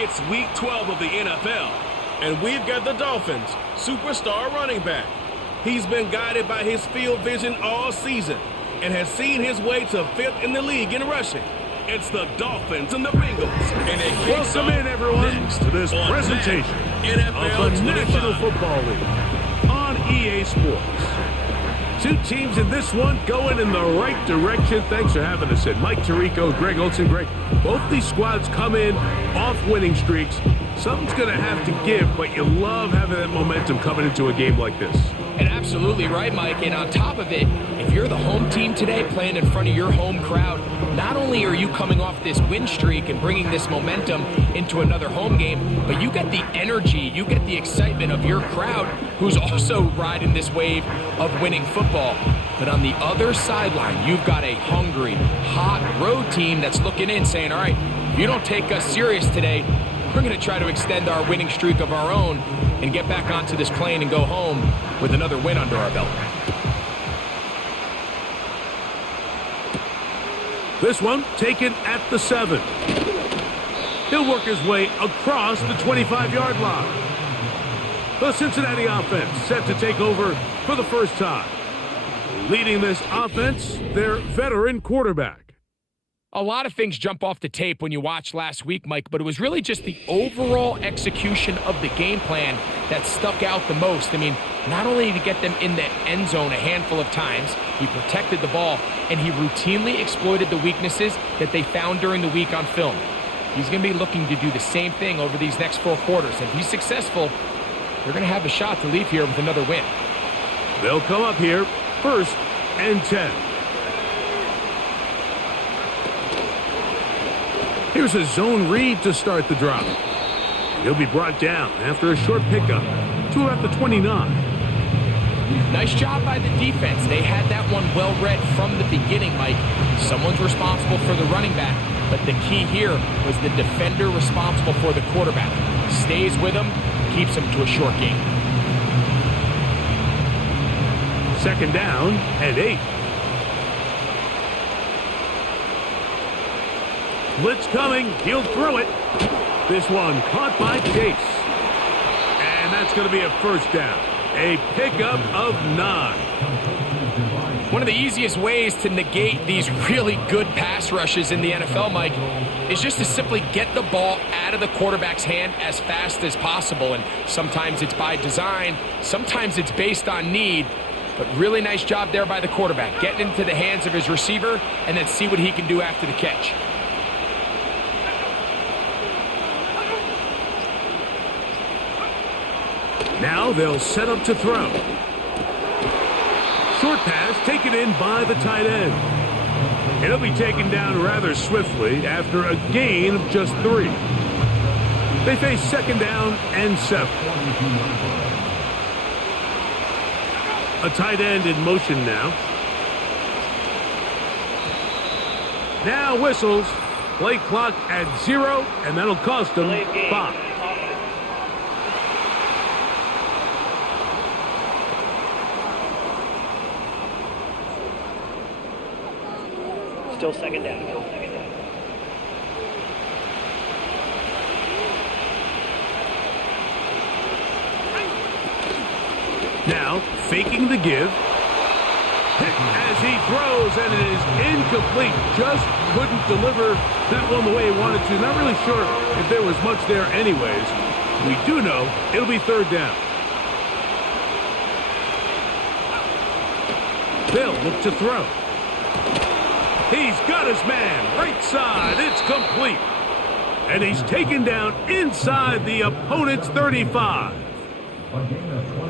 It's week 12 of the NFL, and we've got the Dolphins' superstar running back. He's been guided by his field vision all season and has seen his way to 5th in the league in rushing. It's the Dolphins and the Bengals. And it kicks Welcome in, everyone, to this presentation of the National Football League on EA Sports. Two teams in this one going in the right direction. Thanks for having us in. Mike Tirico, Greg Olson. Greg, both these squads come in off winning streaks. Something's going to have to give, but you love having that momentum coming into a game like this. And absolutely right, Mike. And on top of it, if you're the home team today playing in front of your home crowd, not only are you coming off this win streak and bringing this momentum into another home game, but you get the energy, you get the excitement of your crowd who's also riding this wave of winning football. But on the other sideline, you've got a hungry, hot road team that's looking in saying, all right, if you don't take us serious today, we're going to try to extend our winning streak of our own and get back onto this plane and go home with another win under our belt. This one taken at the 7. He'll work his way across the 25-yard line. The Cincinnati offense set to take over for the first time. Leading this offense, their veteran quarterback. A lot of things jump off the tape when you watch last week, Mike, but it was really just the overall execution of the game plan that stuck out the most. I mean, not only did he get them in the end zone a handful of times, he protected the ball, and he routinely exploited the weaknesses that they found during the week on film. He's going to be looking to do the same thing over these next 4 quarters. If he's successful, they're going to have a shot to leave here with another win. They'll come up here, 1st and 10. Here's a zone read to start the drive. He'll be brought down after a short pickup to about the 29. Nice job by the defense. They had that one well read from the beginning, Mike. Someone's responsible for the running back, but the key here was the defender responsible for the quarterback. Stays with him, keeps him to a short gain. 2nd down and 8. Blitz coming. He'll throw it. This one caught by Chase. And that's going to be a 1st down. A pickup of 9. One of the easiest ways to negate these really good pass rushes in the NFL, Mike, is just to simply get the ball out of the quarterback's hand as fast as possible. And sometimes it's by design. Sometimes it's based on need. But really nice job there by the quarterback, getting into the hands of his receiver and then see what he can do after the catch. Now they'll set up to throw. Short pass taken in by the tight end. It'll be taken down rather swiftly after a gain of just 3. They face 2nd down and 7. A tight end in motion now. Now whistles. Play clock at 0, and that'll cost them 5. Still 2nd down. Now, faking the give. As he throws, and it is incomplete. Just couldn't deliver that one the way he wanted to. Not really sure if there was much there anyways. We do know it'll be 3rd down. They'll look to throw. He's got his man, right side, it's complete. And he's taken down inside the opponent's 35.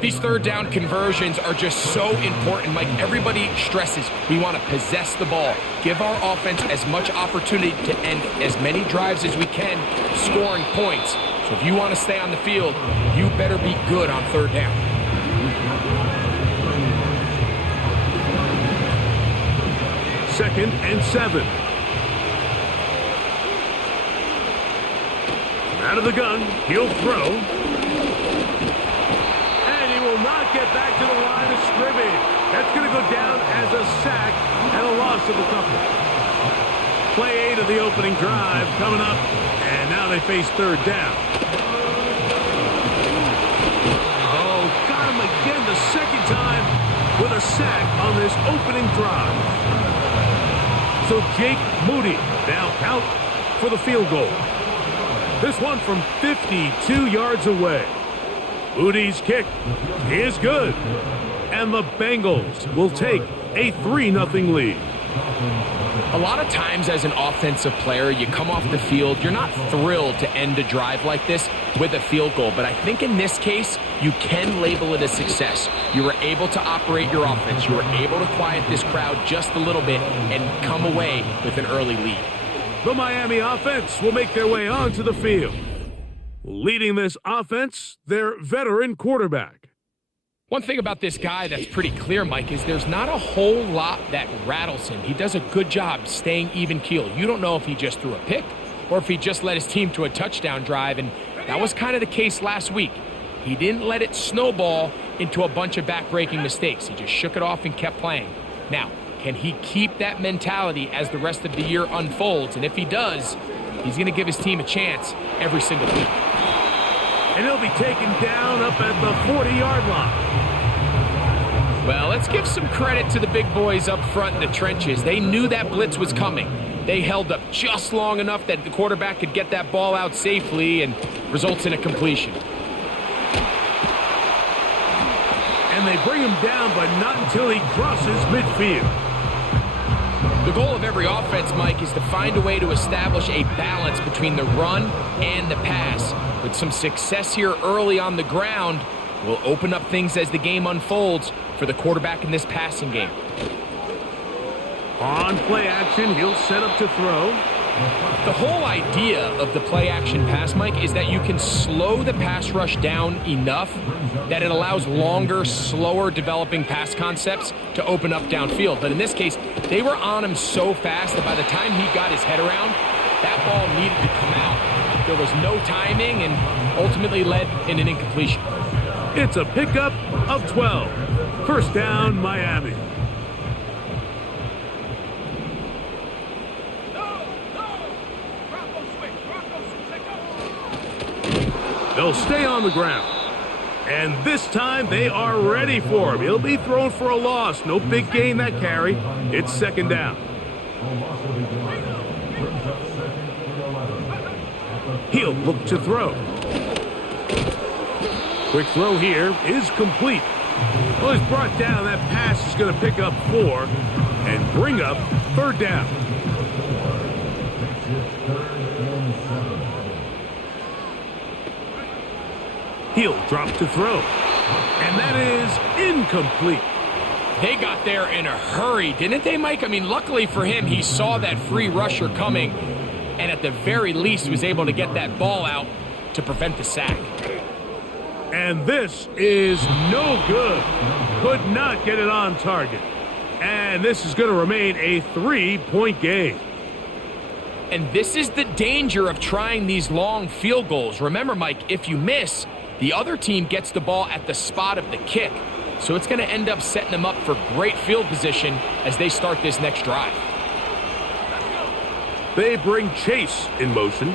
These 3rd down conversions are just so important. Like everybody stresses, we want to possess the ball, give our offense as much opportunity to end as many drives as we can, scoring points. So if you want to stay on the field, you better be good on 3rd down. 2nd and 7. Out of the gun, he'll throw. And he will not get back to the line of scrimmage. That's going to go down as a sack and a loss of a couple. Play 8 of the opening drive coming up, and now they face third down. Oh, got him again the second time with a sack on this opening drive. So Jake Moody now out for the field goal. This one from 52 yards away. Moody's kick is good. And the Bengals will take a 3-0 lead. A lot of times as an offensive player, you come off the field, you're not thrilled to end a drive like this with a field goal. But I think in this case, you can label it a success. You were able to operate your offense. You were able to quiet this crowd just a little bit and come away with an early lead. The Miami offense will make their way onto the field. Leading this offense, their veteran quarterback. One thing about this guy that's pretty clear, Mike, is there's not a whole lot that rattles him. He does a good job staying even keel. You don't know if he just threw a pick or if he just led his team to a touchdown drive, and that was kind of the case last week. He didn't let it snowball into a bunch of back-breaking mistakes. He just shook it off and kept playing. Now, can he keep that mentality as the rest of the year unfolds? And if he does, he's going to give his team a chance every single week. And he'll be taken down up at the 40-yard line. Well, let's give some credit to the big boys up front in the trenches. They knew that blitz was coming. They held up just long enough that the quarterback could get that ball out safely and results in a completion. And they bring him down, but not until he crosses midfield. The goal of every offense, Mike, is to find a way to establish a balance between the run and the pass. With some success here early on the ground, will open up things as the game unfolds for the quarterback in this passing game. On play action, he'll set up to throw. The whole idea of the play action pass, Mike, is that you can slow the pass rush down enough that it allows longer, slower developing pass concepts to open up downfield. But in this case, they were on him so fast that by the time he got his head around, that ball needed to come out. There was no timing and ultimately led in an incompletion. It's a pickup of 12. First down, Miami. They'll stay on the ground. And this time they are ready for him. He'll be thrown for a loss. No big gain that carry. It's second down. He'll look to throw. Quick throw here is complete. Well, he's brought down. That pass is going to pick up 4 and bring up third down. He'll drop to throw. And that is incomplete. They got there in a hurry, didn't they, Mike? I mean, luckily for him, he saw that free rusher coming and at the very least was able to get that ball out to prevent the sack. And this is no good. Could not get it on target. And this is going to remain a 3-point game. And this is the danger of trying these long field goals. Remember, Mike, if you miss, the other team gets the ball at the spot of the kick. So it's going to end up setting them up for great field position as they start this next drive. They bring Chase in motion.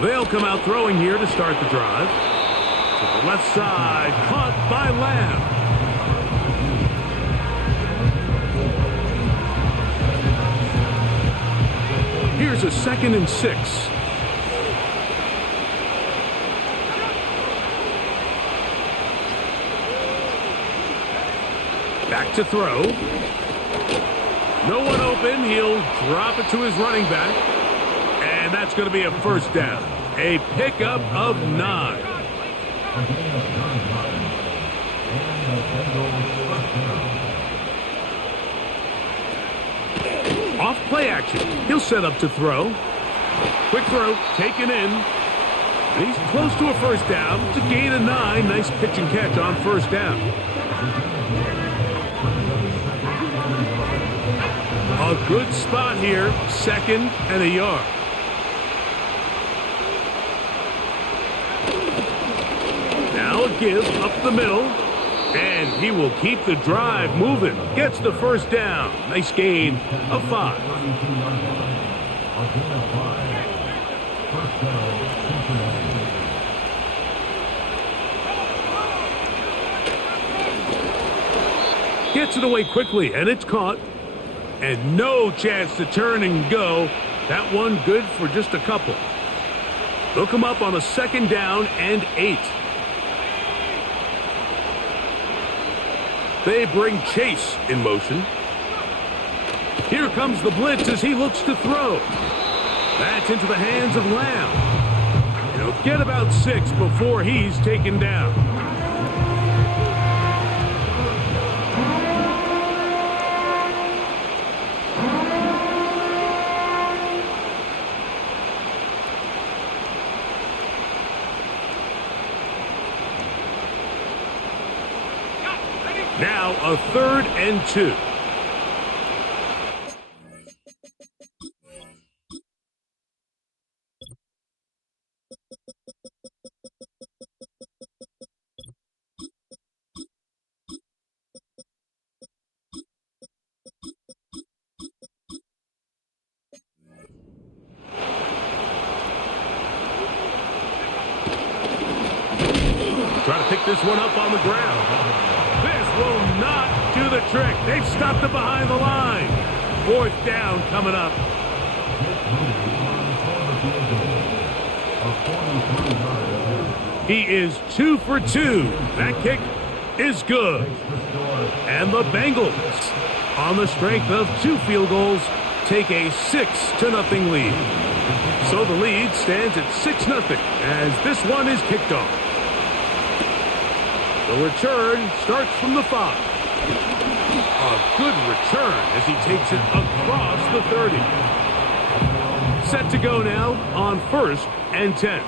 They'll come out throwing here to start the drive. To the left side, caught by Lamb. Here's a 2nd and 6. Back to throw. No one open. He'll drop it to his running back. And that's going to be a first down. A pickup of 9. Off play action. He'll set up to throw. Quick throw, taken in. And he's close to a first down. It's a gain of 9. Nice pitch and catch on first down. A good spot here. 2nd and a yard. Now a give up the middle. And he will keep the drive moving. Gets the first down. Nice gain of 5. Gets it away quickly, and it's caught. And no chance to turn and go. That one good for just a couple. They'll come up on a 2nd down and 8. They bring Chase in motion. Here comes the blitz as he looks to throw. That's into the hands of Lamb. He'll get about 6 before he's taken down. Now a 3rd and 2. Try to pick this one up on the ground. This will not do the trick. They've stopped it behind the line. 4th down coming up. He is 2 for 2. That kick is good. And the Bengals, on the strength of 2 field goals, take a 6-0 lead. So the lead stands at 6-0 as this one is kicked off. The return starts from the 5. A good return as he takes it across the 30. Set to go now on 1st and 10.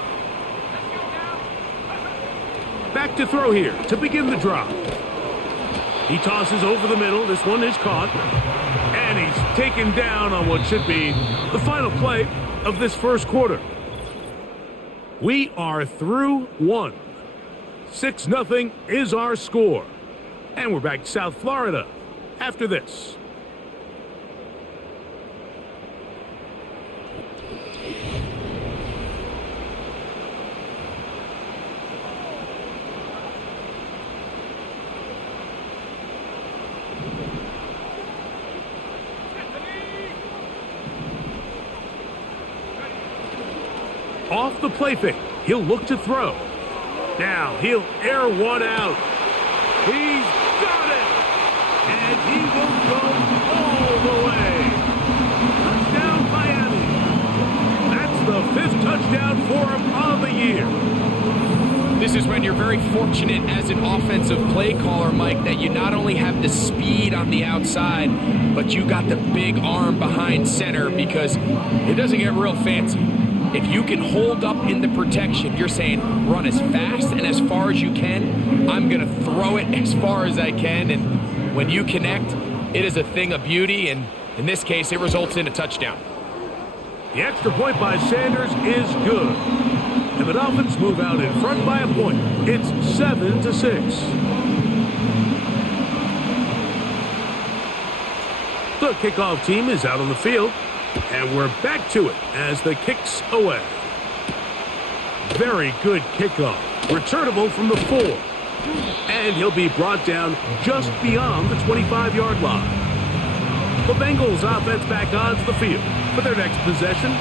Back to throw here to begin the drop. He tosses over the middle. This one is caught. And he's taken down on what should be the final play of this first quarter. We are through 1. 6-0 is our score. And we're back to South Florida after this. Off the play fake, he'll look to throw. Now he'll air one out. He's got it! And he will go all the way. Touchdown, Miami. That's the 5th touchdown for him on the year. This is when you're very fortunate as an offensive play caller, Mike, that you not only have the speed on the outside, but you got the big arm behind center, because it doesn't get real fancy. If you can hold up in the protection, you're saying run as fast and as far as you can. I'm going to throw it as far as I can. And when you connect, it is a thing of beauty. And in this case, it results in a touchdown. The extra point by Sanders is good. And the Dolphins move out in front by a point. It's 7-6. The kickoff team is out on the field. And we're back to it as the kick's away. Very good kickoff. Returnable from the 4. And he'll be brought down just beyond the 25-yard line. The Bengals offense back onto the field for their next possession.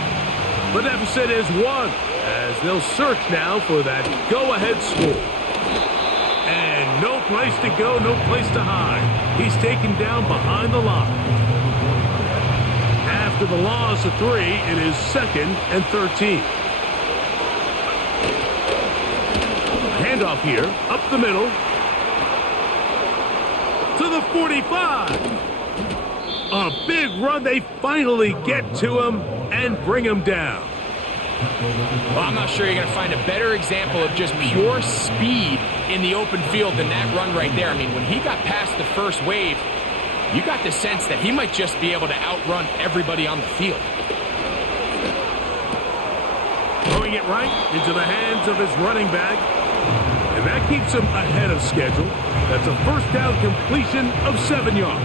The deficit is 1 as they'll search now for that go-ahead score. And no place to go, no place to hide. He's taken down behind the line. After the loss of 3, it is 2nd and 13. Handoff here, up the middle, to the 45. A big run. They finally get to him and bring him down. Well, I'm not sure you're going to find a better example of just pure speed in the open field than that run right there. I mean, when he got past the first wave, you got the sense that he might just be able to outrun everybody on the field. Throwing it right into the hands of his running back. And And that keeps him ahead of schedule. That's a first down completion of 7 yards.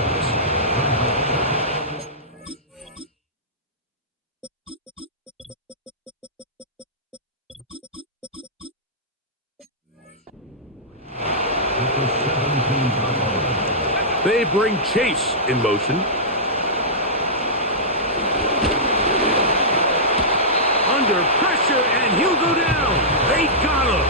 They bring Chase in motion. Under pressure, and he'll go down. They got him.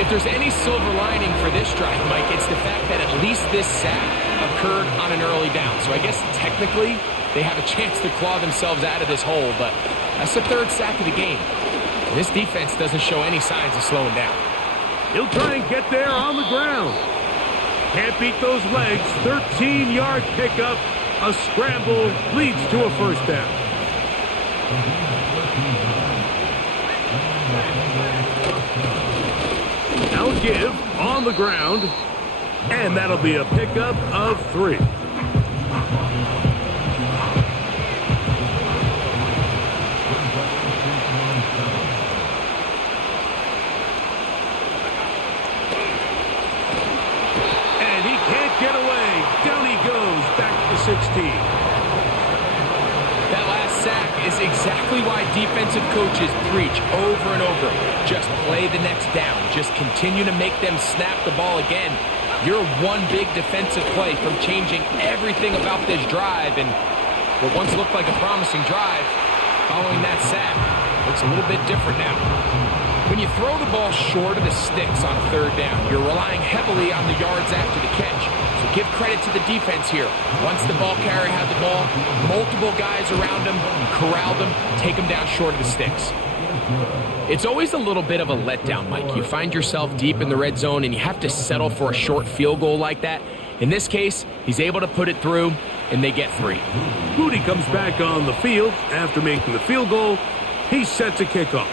If there's any silver lining for this drive, Mike, it's the fact that at least this sack occurred on an early down. So I guess technically they have a chance to claw themselves out of this hole, but that's the 3rd sack of the game. And this defense doesn't show any signs of slowing down. He'll try and get there on the ground. Can't beat those legs. 13-yard pickup. A scramble leads to a first down. Now give on the ground. And that'll be a pickup of 3. Get away. Down he goes. Back to 16. That last sack is exactly why defensive coaches preach over and over. Just play the next down. Just continue to make them snap the ball again. You're one big defensive play from changing everything about this drive. And what once looked like a promising drive, following that sack, looks a little bit different now. When you throw the ball short of the sticks on 3rd down, you're relying heavily on the yards after the catch. So give credit to the defense here. Once the ball carrier had the ball, multiple guys around him, corralled him, take him down short of the sticks. It's always a little bit of a letdown, Mike. You find yourself deep in the red zone and you have to settle for a short field goal like that. In this case, he's able to put it through, and they get 3. Moody comes back on the field after making the field goal. He's set to kick off.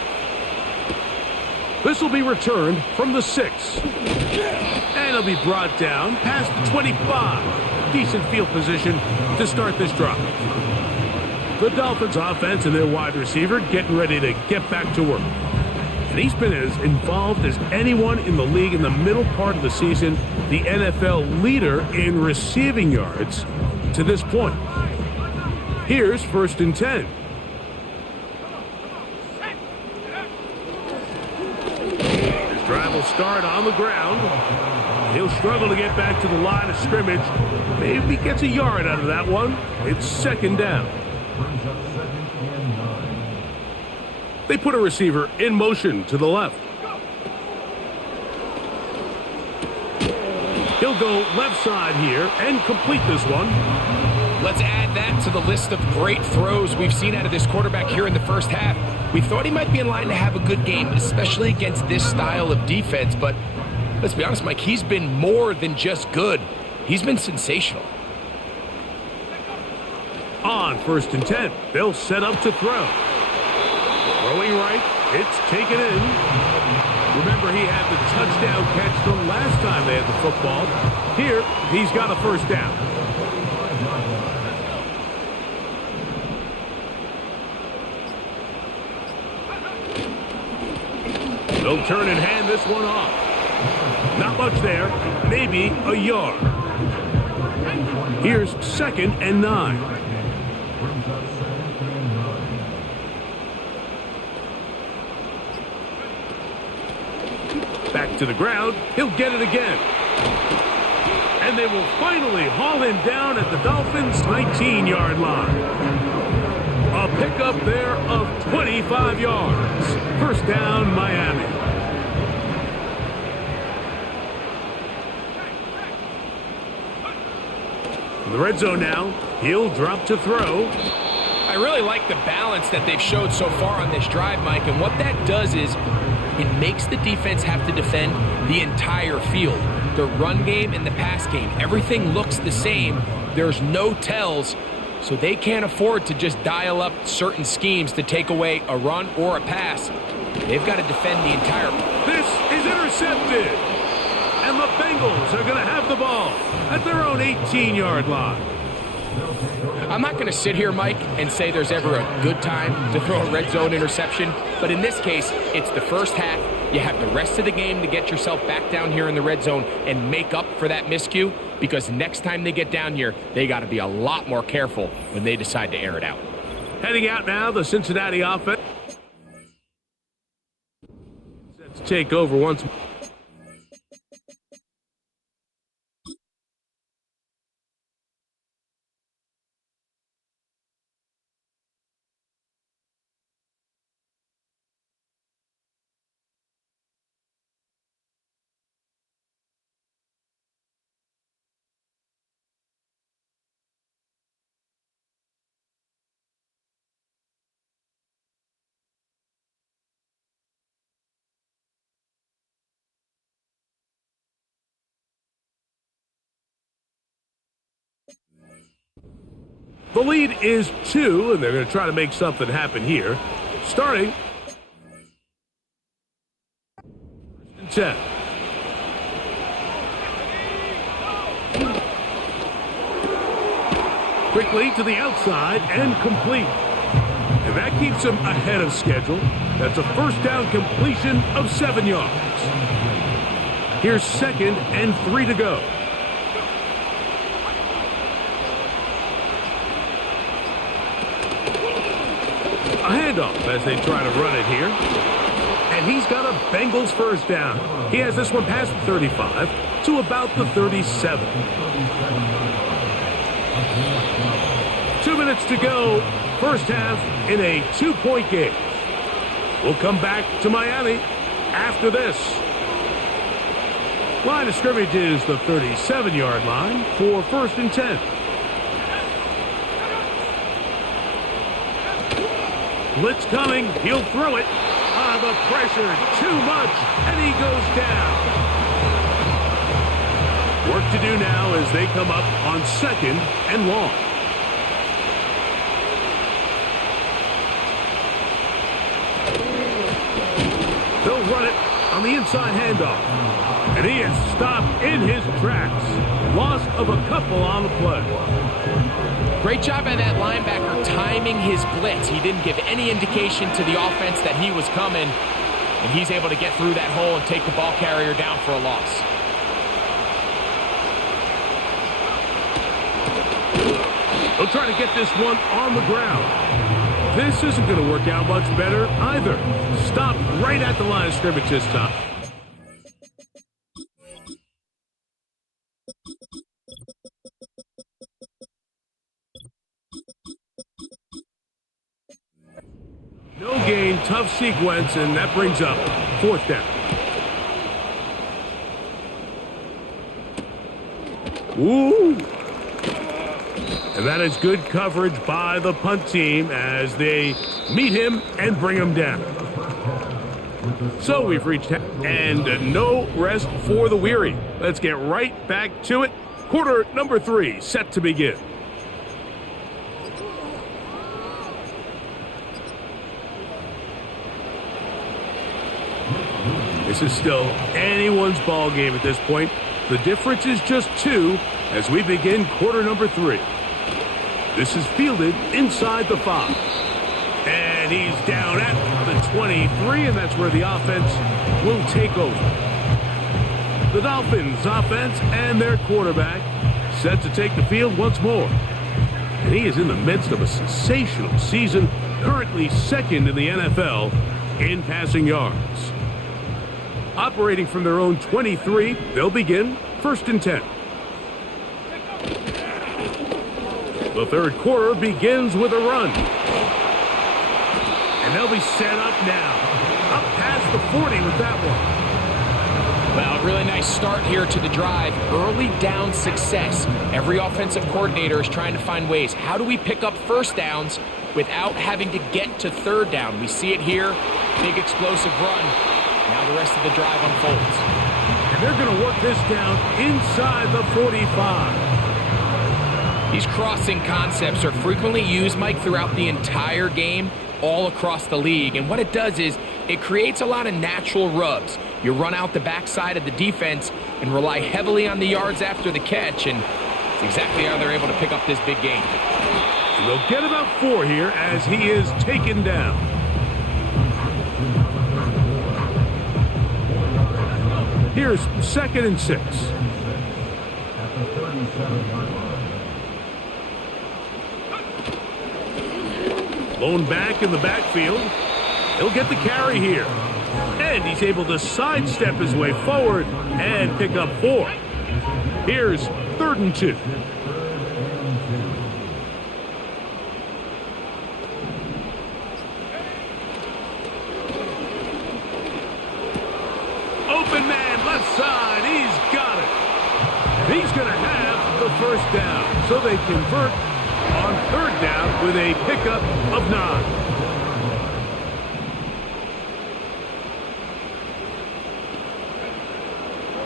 This will be returned from the 6. And it'll be brought down past the 25. Decent field position to start this drive. The Dolphins offense and their wide receiver getting ready to get back to work. And he's been as involved as anyone in the league in the middle part of the season, the NFL leader in receiving yards to this point. Here's 1st and 10. Drive will start on the ground. He'll struggle to get back to the line of scrimmage. Maybe gets a yard out of that one. It's 2nd down. They put a receiver in motion to the left. He'll go left side here and complete this one. Let's add that to the list of great throws we've seen out of this quarterback here in the first half. We thought he might be in line to have a good game, especially against this style of defense. But let's be honest, Mike, he's been more than just good. He's been sensational. On 1st and 10, they'll set up to throw. Throwing right, it's taken in. Remember, he had the touchdown catch the last time they had the football. Here, he's got a first down. They'll turn and hand this one off. Not much there. Maybe a yard. Here's 2nd and 9. Back to the ground. He'll get it again. And they will finally haul him down at the Dolphins' 19-yard line. A pickup there of 25 yards. First down, Miami. In the red zone now, he'll drop to throw. I really like the balance that they've showed so far on this drive, Mike, and what that does is it makes the defense have to defend the entire field. The run game and the pass game, everything looks the same. There's no tells, so they can't afford to just dial up certain schemes to take away a run or a pass. They've got to defend the entire... This is intercepted, and the Bengals are going to have the ball at their own 18-yard line. I'm not going to sit here, Mike, and say there's ever a good time to throw a red zone interception, but in this case, it's the first half. You have the rest of the game to get yourself back down here in the red zone and make up for that miscue, because next time they get down here, they got to be a lot more careful when they decide to air it out. Heading out now, the Cincinnati offense set to take over once more. The lead is 2, and they're going to try to make something happen here. Starting 10. Quickly to the outside and complete. And that keeps him ahead of schedule. That's a first down completion of 7 yards. Here's 2nd and 3 to go. A handoff as they try to run it here. And he's got a Bengals first down. He has this one past the 35 to about the 37. 2 minutes to go, first half in a 2-point game. We'll come back to Miami after this. Line of scrimmage is the 37-yard line for 1st and 10. Blitz coming, he'll throw it. The pressure, too much, and he goes down. Work to do now as they come up on 2nd and long. They'll run it on the inside handoff. And he is stopped in his tracks. Loss of a couple on the play. Great job by that linebacker timing his blitz. He didn't give any indication to the offense that he was coming, and he's able to get through that hole and take the ball carrier down for a loss. They'll try to get this one on the ground. This isn't going to work out much better either. Stopped right at the line of scrimmage this time. No gain, tough sequence, and that brings up 4th down. Ooh. And that is good coverage by the punt team as they meet him and bring him down. So we've reached, and no rest for the weary. Let's get right back to it. Quarter number 3 set to begin. This is still anyone's ball game at this point. The difference is just 2 as we begin quarter number 3. This is fielded inside the 5. And he's down at the 23, and that's where the offense will take over. The Dolphins offense and their quarterback set to take the field once more. And he is in the midst of a sensational season, currently 2nd in the NFL in passing yards. Operating from their own 23, they'll begin 1st and 10. The third quarter begins with a run. And they'll be set up now. Up past the 40 with that one. Well, really nice start here to the drive. Early down success. Every offensive coordinator is trying to find ways. How do we pick up first downs without having to get to 3rd down? We see it here. Big explosive run. Now the rest of the drive unfolds. And they're going to work this down inside the 45. These crossing concepts are frequently used, Mike, throughout the entire game, all across the league. And what it does is it creates a lot of natural rubs. You run out the backside of the defense and rely heavily on the yards after the catch, and it's exactly how they're able to pick up this big game. And they'll get about 4 here as he is taken down. Here's 2nd and 6. Lone back in the backfield. He'll get the carry here. And he's able to sidestep his way forward and pick up 4. Here's 3rd and 2. Open man, left side. He's got it. And he's going to have the 1st down. So they convert on 3rd down with a pickup of 9.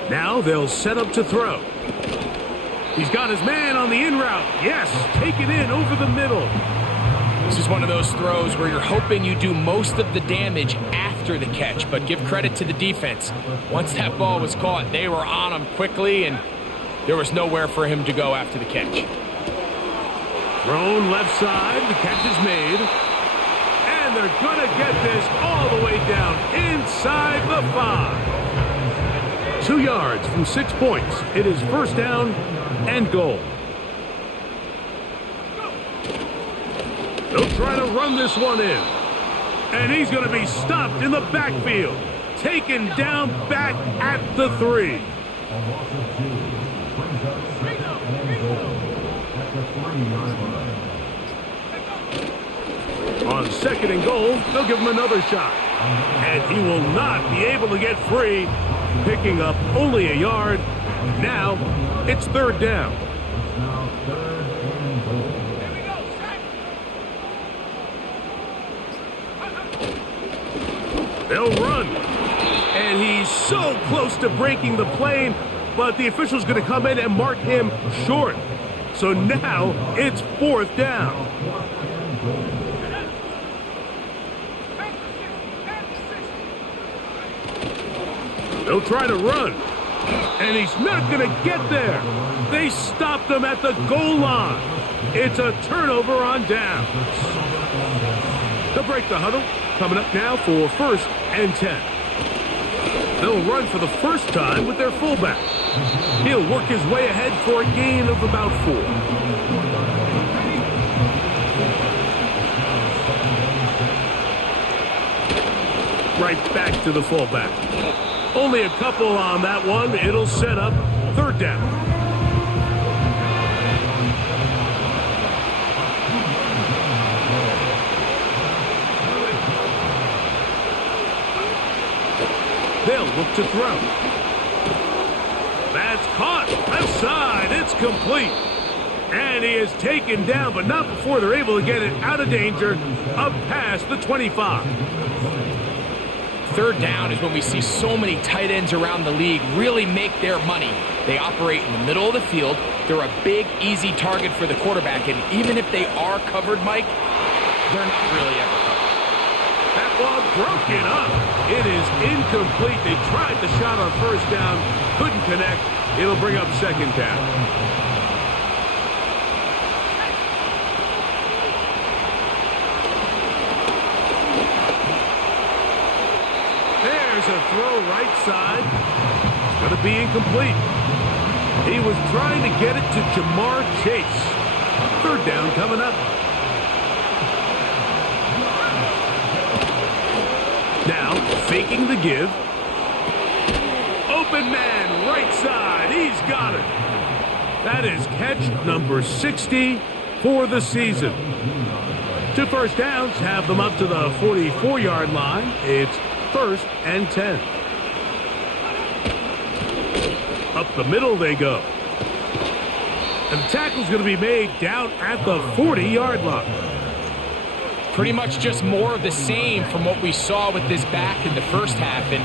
Now they'll set up to throw. He's got his man on the in route. Yes, take it in over the middle. This is one of those throws where you're hoping you do most of the damage after the catch, but give credit to the defense. Once that ball was caught, they were on him quickly, and there was nowhere for him to go after the catch. Thrown left side, the catch is made. And they're going to get this all the way down inside the 5. 2 yards from 6 points. It is 1st down and goal. They'll try to run this one in. And he's going to be stopped in the backfield. Taken down back at the 3. On 2nd and goal, they'll give him another shot. And he will not be able to get free, picking up only a yard. Now it's 3rd down. They'll run. And he's so close to breaking the plane, but the official's going to come in and mark him short. So now it's 4th down. They'll try to run, and he's not going to get there. They stopped him at the goal line. It's a turnover on downs. They'll break the huddle. Coming up now for 1st and 10. They'll run for the first time with their fullback. He'll work his way ahead for a gain of about 4. Right back to the fullback. Only a couple on that one. It'll set up 3rd down. They'll look to throw. That's caught. Left side. It's complete. And he is taken down, but not before they're able to get it out of danger up past the 25. 3rd down is when we see so many tight ends around the league really make their money. They operate in the middle of the field. They're a big, easy target for the quarterback. And even if they are covered, Mike, they're not really ever covered. That ball broken up. It is incomplete. They tried the shot on 1st down. Couldn't connect. It'll bring up 2nd down. A throw right side. It's going to be incomplete. He was trying to get it to Jamar Chase. 3rd down coming up. Now, faking the give. Open man, right side. He's got it. That is catch number 60 for the season. 2 first downs have them up to the 44-yard line. It's 1st and 10. Up the middle they go. And the tackle's going to be made down at the 40-yard line. Pretty much just more of the same from what we saw with this back in the first half. And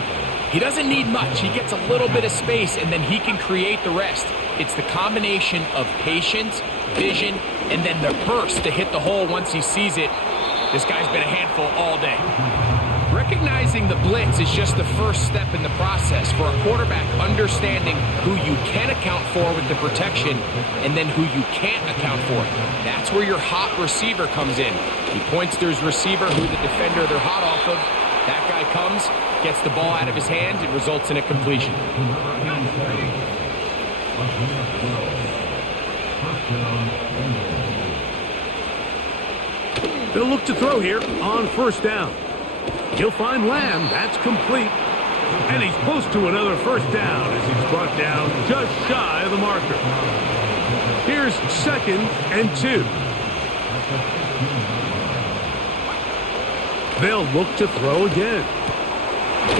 he doesn't need much. He gets a little bit of space, and then he can create the rest. It's the combination of patience, vision, and then the burst to hit the hole once he sees it. This guy's been a handful all day. Recognizing the blitz is just the first step in the process for a quarterback understanding who you can account for with the protection and then who you can't account for. That's where your hot receiver comes in. He points to his receiver who the defender they're hot off of, That guy comes, gets the ball out of his hand, and results in a completion. They'll look to throw here on first down. He'll find Lamb. That's complete. And he's close to another first down as he's brought down just shy of the marker. Here's 2nd and 2. They'll look to throw again.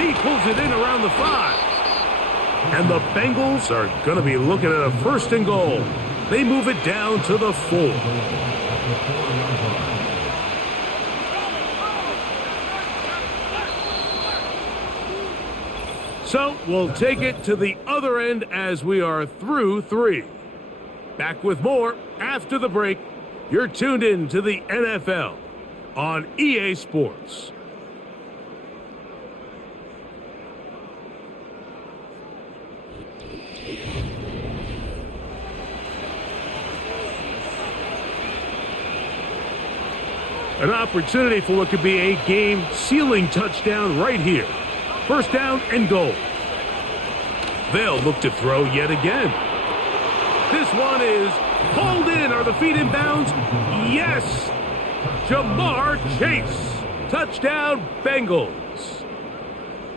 He pulls it in around the 5. And the Bengals are going to be looking at a 1st and goal. They move it down to the 4. So we'll take it to the other end as we are through 3. Back with more after the break. You're tuned in to the NFL on EA Sports. An opportunity for what could be a game-sealing touchdown right here. 1st down and goal. They'll look to throw yet again. This one is pulled in. Are the feet in bounds? Yes! Jamar Chase. Touchdown, Bengals.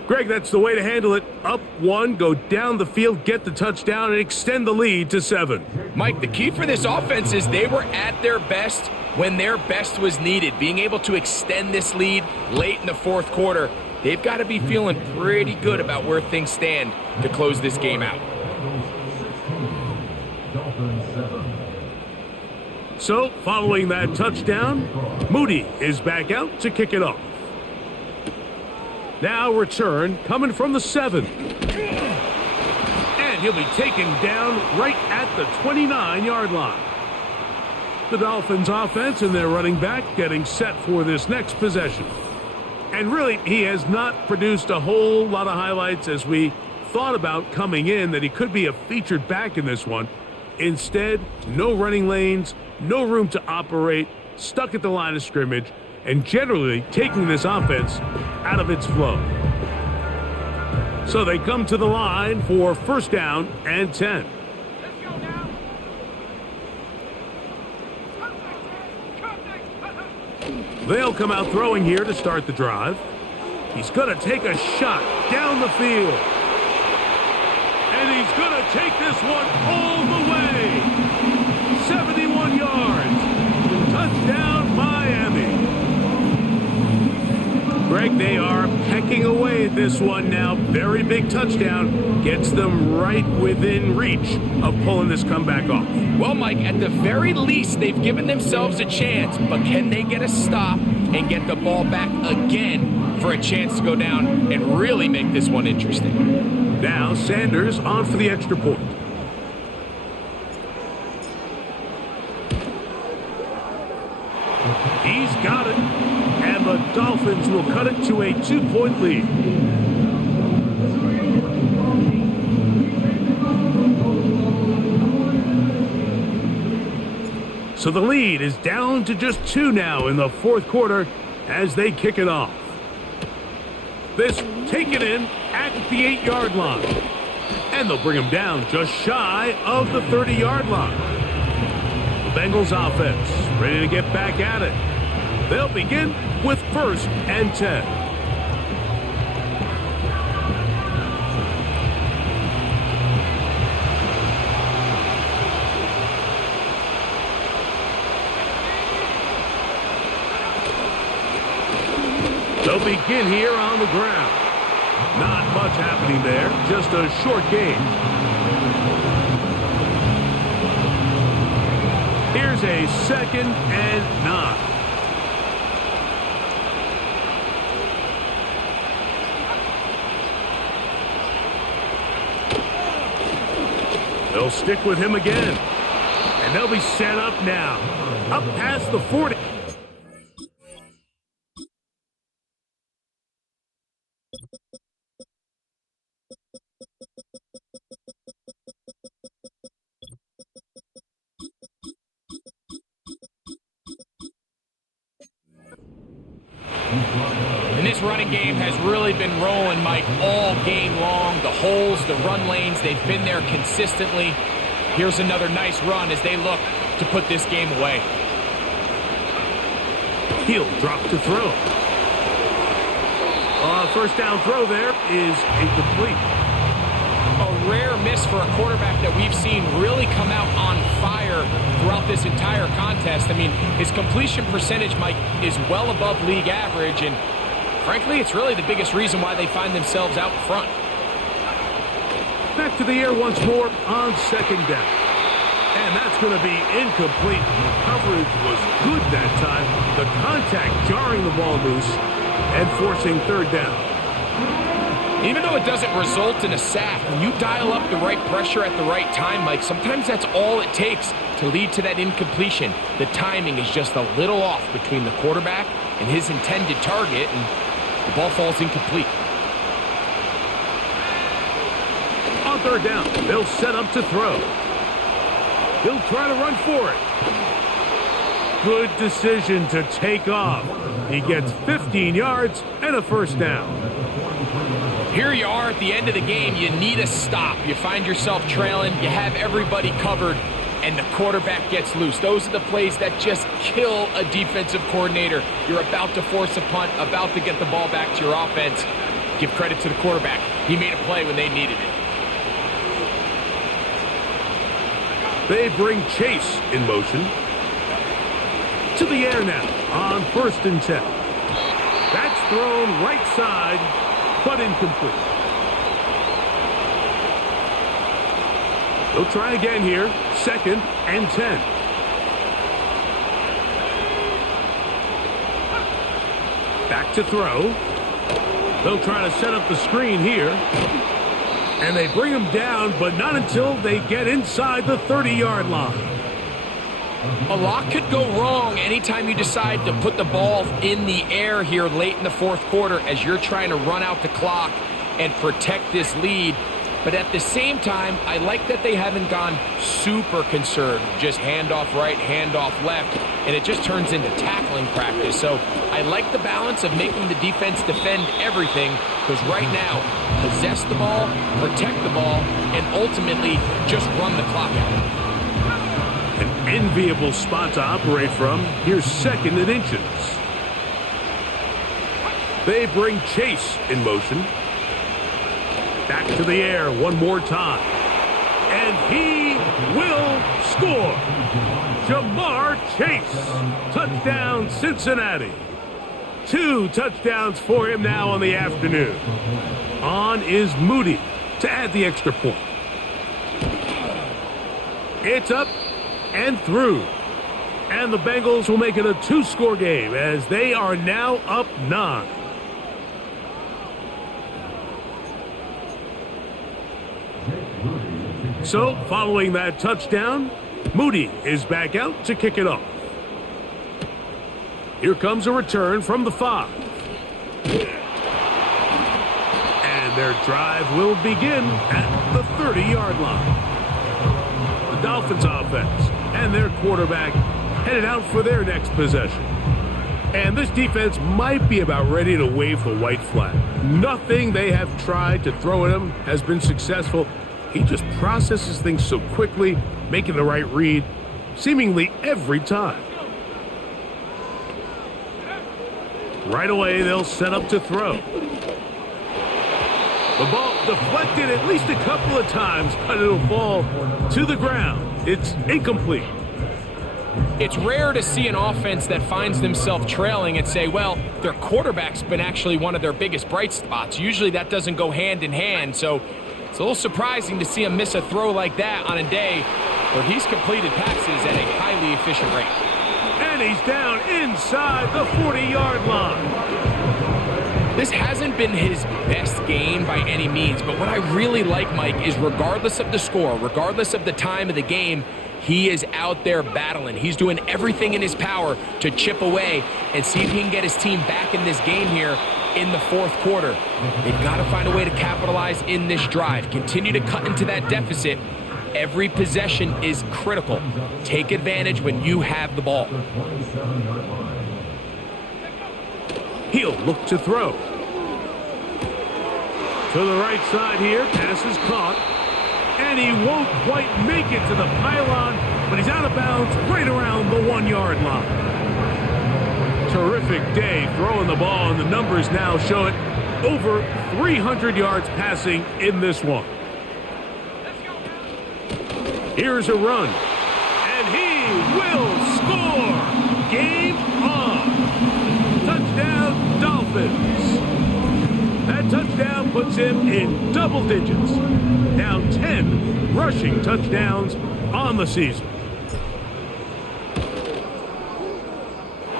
Greg, that's the way to handle it. Up 1, go down the field, get the touchdown, and extend the lead to 7. Mike, the key for this offense is they were at their best when their best was needed. Being able to extend this lead late in the 4th quarter, they've got to be feeling pretty good about where things stand to close this game out. So, following that touchdown, Moody is back out to kick it off. Now return coming from the 7. And he'll be taken down right at the 29-yard line. The Dolphins offense and their running back getting set for this next possession. And really, he has not produced a whole lot of highlights as we thought about coming in that he could be a featured back in this one. Instead, no running lanes, no room to operate, stuck at the line of scrimmage, and generally taking this offense out of its flow. So they come to the line for 1st down and 10. They'll come out throwing here to start the drive. He's going to take a shot down the field. And he's going to take this one all the way. 71 yards. Touchdown, Miami. Greg, they are pecking away at this one now. Very big touchdown. Gets them right within reach of pulling this comeback off. Well, Mike, at the very least, they've given themselves a chance, but can they get a stop and get the ball back again for a chance to go down and really make this one interesting? Now Sanders on for the extra point. He's got it, and the Dolphins will cut it to a 2-point lead. So the lead is down to just 2 now in the 4th quarter as they kick it off. This taken in at the 8-yard line. And they'll bring him down just shy of the 30-yard line. The Bengals offense ready to get back at it. They'll begin with 1st and 10. They'll begin here on the ground. Not much happening there, just a short game. Here's a 2nd and 9. They'll stick with him again. And they'll be set up now. Up past the 40. An This running game has really been rolling, Mike, all game long. The holes, the run lanes, they've been there consistently. Here's another nice run as they look to put this game away. He'll drop to throw. First down throw there is incomplete. A rare miss for a quarterback that we've seen really come out on fire throughout this entire contest. I mean, his completion percentage, Mike, is well above league average, and frankly, it's really the biggest reason why they find themselves out front. Back to the air once more on second down. And that's going to be incomplete. Coverage was good that time. The contact jarring the ball loose and forcing third down. Even though it doesn't result in a sack, when you dial up the right pressure at the right time, Mike, sometimes that's all it takes to lead to that incompletion. The timing is just a little off between the quarterback and his intended target, and the ball falls incomplete. On third down, they'll set up to throw. He'll try to run for it. Good decision to take off. He gets 15 yards and a first down. Here you are at the end of the game. You need a stop. You find yourself trailing. You have everybody covered, and the quarterback gets loose. Those are the plays that just kill a defensive coordinator. You're about to force a punt, about to get the ball back to your offense. Give credit to the quarterback. He made a play when they needed it. They bring Chase in motion. To the air now on 1st and 10. That's thrown right side, but incomplete. They'll try again here. 2nd and 10. Back to throw. They'll try to set up the screen here. And they bring him down, but not until they get inside the 30-yard line. A lot could go wrong anytime you decide to put the ball in the air here late in the fourth quarter as you're trying to run out the clock and protect this lead. But at the same time, I like that they haven't gone super conservative, just handoff right, handoff left, and it just turns into tackling practice. So I like the balance of making the defense defend everything, because right now, possess the ball, protect the ball, and ultimately just run the clock out. An enviable spot to operate from. Here's 2nd and inches. They bring Chase in motion. Back to the air one more time. And he will score. Jamar Chase. Touchdown, Cincinnati. 2 touchdowns for him now on the afternoon. On is Moody to add the extra point. It's up and through. And the Bengals will make it a 2-score game as they are now up 9. So, following that touchdown, Moody is back out to kick it off. Here comes a return from the 5. And their drive will begin at the 30-yard line. The Dolphins offense and their quarterback headed out for their next possession. And this defense might be about ready to wave the white flag. Nothing they have tried to throw at him has been successful. He just processes things so quickly, making the right read, seemingly every time. Right away, they'll set up to throw. The ball deflected at least a couple of times, but it'll fall to the ground. It's incomplete. It's rare to see an offense that finds themselves trailing and say, well, their quarterback's been actually one of their biggest bright spots. Usually that doesn't go hand in hand, so it's a little surprising to see him miss a throw like that on a day where he's completed passes at a highly efficient rate. And he's down inside the 40-yard line. This hasn't been his best game by any means, but what I really like, Mike, is regardless of the score, regardless of the time of the game, he is out there battling. He's doing everything in his power to chip away and see if he can get his team back in this game here in the fourth quarter. They've got to find a way to capitalize in this drive. Continue to cut into that deficit. Every possession is critical. Take advantage when you have the ball. He'll look to throw. To the right side here, pass is caught. And he won't quite make it to the pylon, but he's out of bounds right around the 1-yard line. Terrific day throwing the ball, and the numbers now show it. Over 300 yards passing in this one. Here's a run, and he will score! Game on! Touchdown, Dolphins! That touchdown puts him in double digits. Now 10 rushing touchdowns on the season.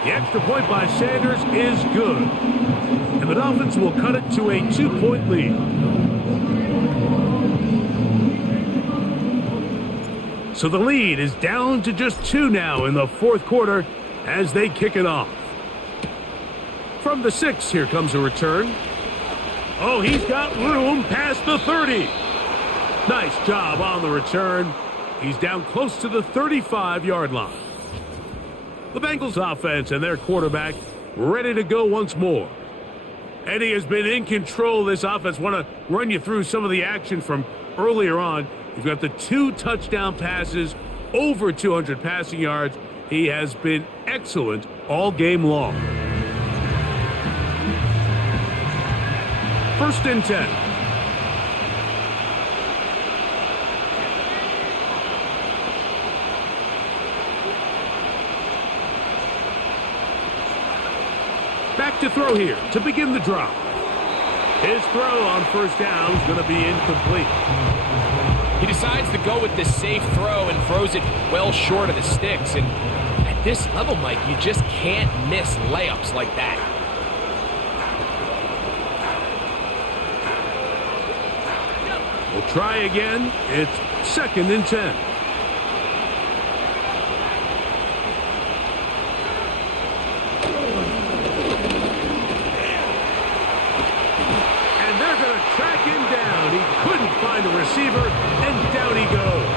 The extra point by Sanders is good. And the Dolphins will cut it to a 2-point lead. So the lead is down to just 2 now in the fourth quarter as they kick it off. From the 6, here comes a return. Oh, he's got room past the 30. Nice job on the return. He's down close to the 35-yard line. The Bengals offense and their quarterback ready to go once more. And he has been in control of this offense. Want to run you through some of the action from earlier on. You've got the 2 touchdown passes, over 200 passing yards. He has been excellent all game long. 1st and 10. Back to throw here to begin the drive. His throw on 1st down is going to be incomplete. He decides to go with the safe throw and throws it well short of the sticks. And at this level, Mike, you just can't miss layups like that. We'll try again. It's 2nd and 10. And they're going to track him down. He couldn't find a receiver, and down he goes.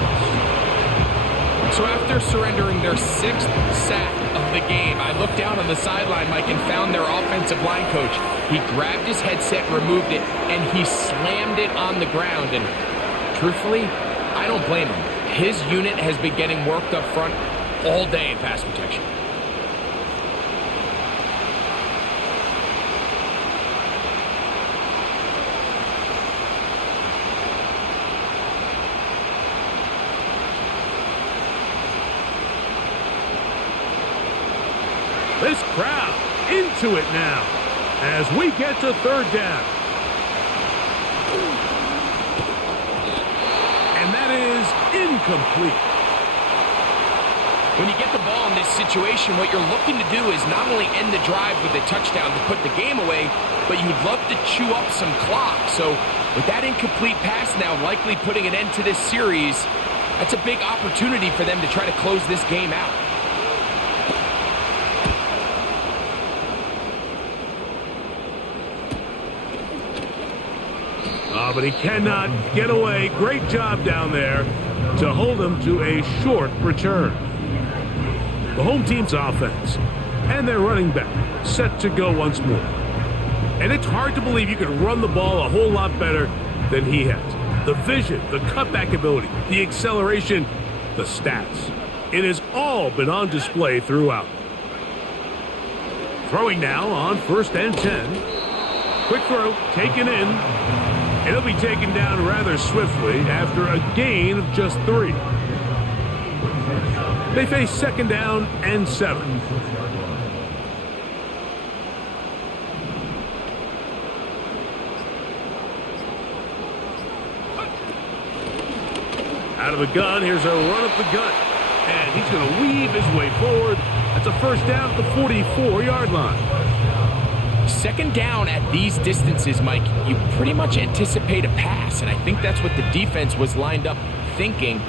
So after surrendering their 6th sack of the game, I looked down on the sideline, Mike, and found their offensive line coach. He grabbed his headset, removed it, and he slammed it on the ground. And truthfully, I don't blame him. His unit has been getting worked up front all day in pass protection. This crowd into it now as we get to 3rd down. And that is incomplete. When you get the ball in this situation, what you're looking to do is not only end the drive with a touchdown to put the game away, but you'd love to chew up some clock. So with that incomplete pass now likely putting an end to this series, that's a big opportunity for them to try to close this game out. But he cannot get away. Great job down there to hold him to a short return. The home team's offense and their running back set to go once more. And it's hard to believe you could run the ball a whole lot better than he has. The vision, the cutback ability, the acceleration, the stats. It has all been on display throughout. Throwing now on 1st and 10. Quick throw, taken in. It'll be taken down rather swiftly after a gain of just 3. They face 2nd down and 7. Out of the gun, here's a run up the gut. And he's going to weave his way forward. That's a 1st down at the 44-yard line. 2nd down at these distances, Mike, you pretty much anticipate a pass, and I think that's what the defense was lined up thinking.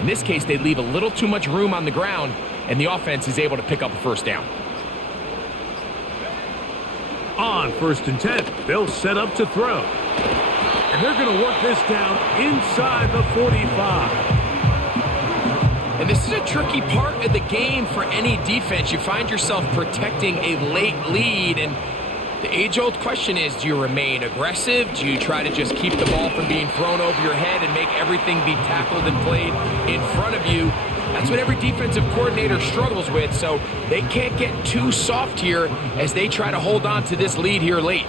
In this case, they leave a little too much room on the ground, and the offense is able to pick up a 1st down. On 1st and 10, they'll set up to throw. And they're going to work this down inside the 45. And this is a tricky part of the game for any defense. You find yourself protecting a late lead, and The age-old question is, do you remain aggressive? Do you try to just keep the ball from being thrown over your head and make everything be tackled and played in front of you? That's what every defensive coordinator struggles with, so they can't get too soft here as they try to hold on to this lead here late.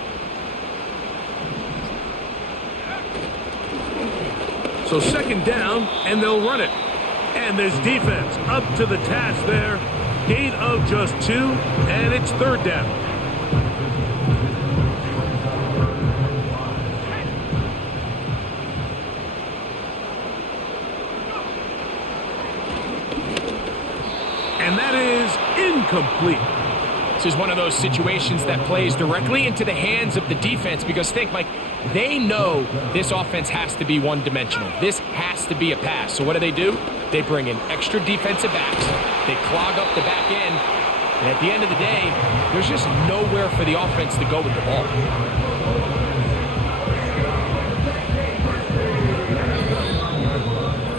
So second down, and they'll run it. And this defense up to the task there. Gain of just 2, and it's third down. And that is incomplete. This is one of those situations that plays directly into the hands of the defense because think, Mike, they know this offense has to be one-dimensional. This has to be a pass. So what do? They bring in extra defensive backs. They clog up the back end. And at the end of the day, there's just nowhere for the offense to go with the ball.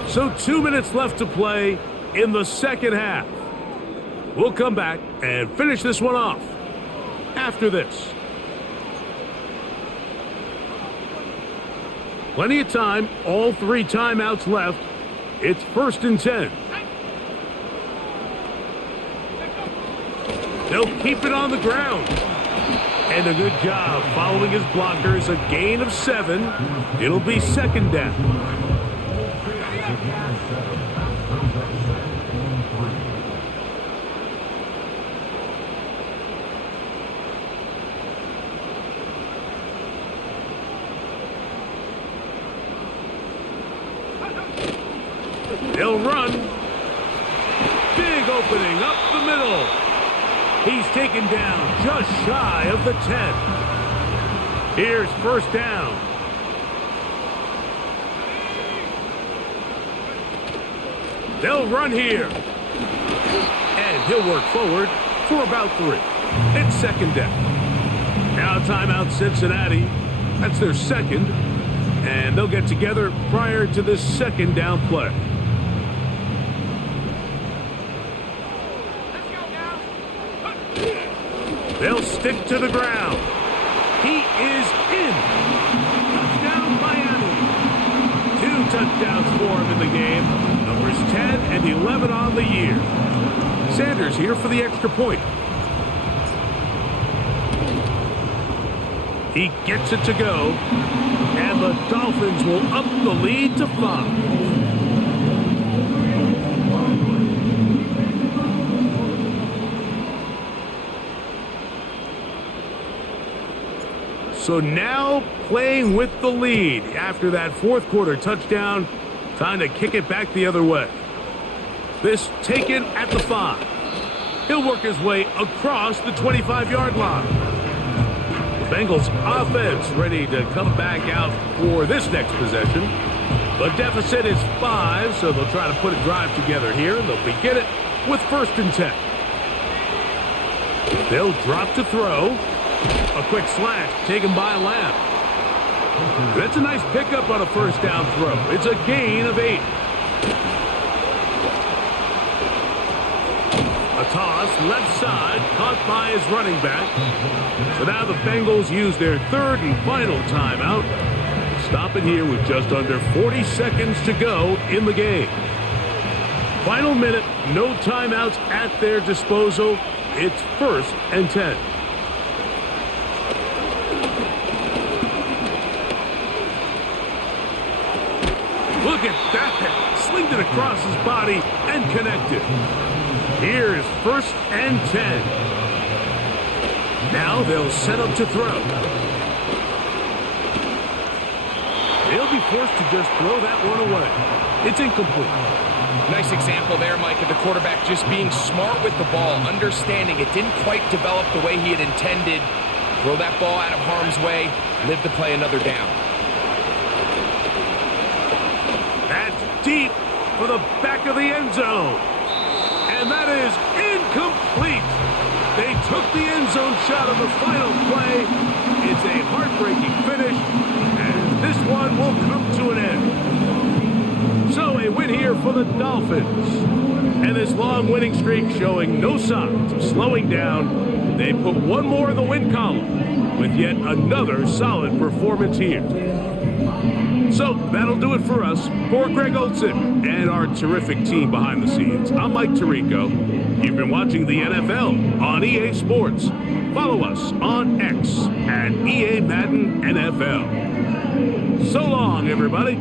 So 2 minutes left to play in the second half. We'll come back and finish this one off after this. Plenty of time, all 3 timeouts left. It's 1st and 10. They'll keep it on the ground. And a good job following his blockers, a gain of 7. It'll be second down. They'll run. Big opening up the middle. He's taken down just shy of the 10. Here's first down. They'll run here. And he'll work forward for about 3. It's second down. Now timeout Cincinnati. That's their second. And they'll get together prior to this second down play. They'll stick to the ground. He is in. Touchdown, Miami. 2 touchdowns for him in the game. Numbers 10 and 11 on the year. Sanders here for the extra point. He gets it to go. And the Dolphins will up the lead to 5. So now playing with the lead after that fourth quarter touchdown. Time to kick it back the other way. This taken at the 5. He'll work his way across the 25-yard line. The Bengals offense ready to come back out for this next possession. The deficit is 5, so they'll try to put a drive together here. They'll begin it with 1st and 10. They'll drop to throw. A quick slant taken by Lamb. That's a nice pickup on a first down throw. It's a gain of 8. A toss left side caught by his running back. So now the Bengals use their 3rd and final timeout. Stop it here with just under 40 seconds to go in the game. Final minute, no timeouts at their disposal. It's 1st and 10. Look at that. Slinged it across his body and connected. Here's 1st and 10. Now they'll set up to throw. They'll be forced to just throw that one away. It's incomplete. Nice example there, Mike, of the quarterback just being smart with the ball, understanding it didn't quite develop the way he had intended. Throw that ball out of harm's way, live to play another down. That's deep for the back of the end zone. And that is incomplete. They took the end zone shot on the final play. It's a heartbreaking finish, and this one will come to an end. So a win here for the Dolphins. And this long winning streak showing no signs of slowing down. They put one more in the win column with yet another solid performance here. So that'll do it for us. For Greg Olson and our terrific team behind the scenes, I'm Mike Tirico. You've been watching the NFL on EA Sports. Follow us on X at EA Madden NFL. So long, everybody.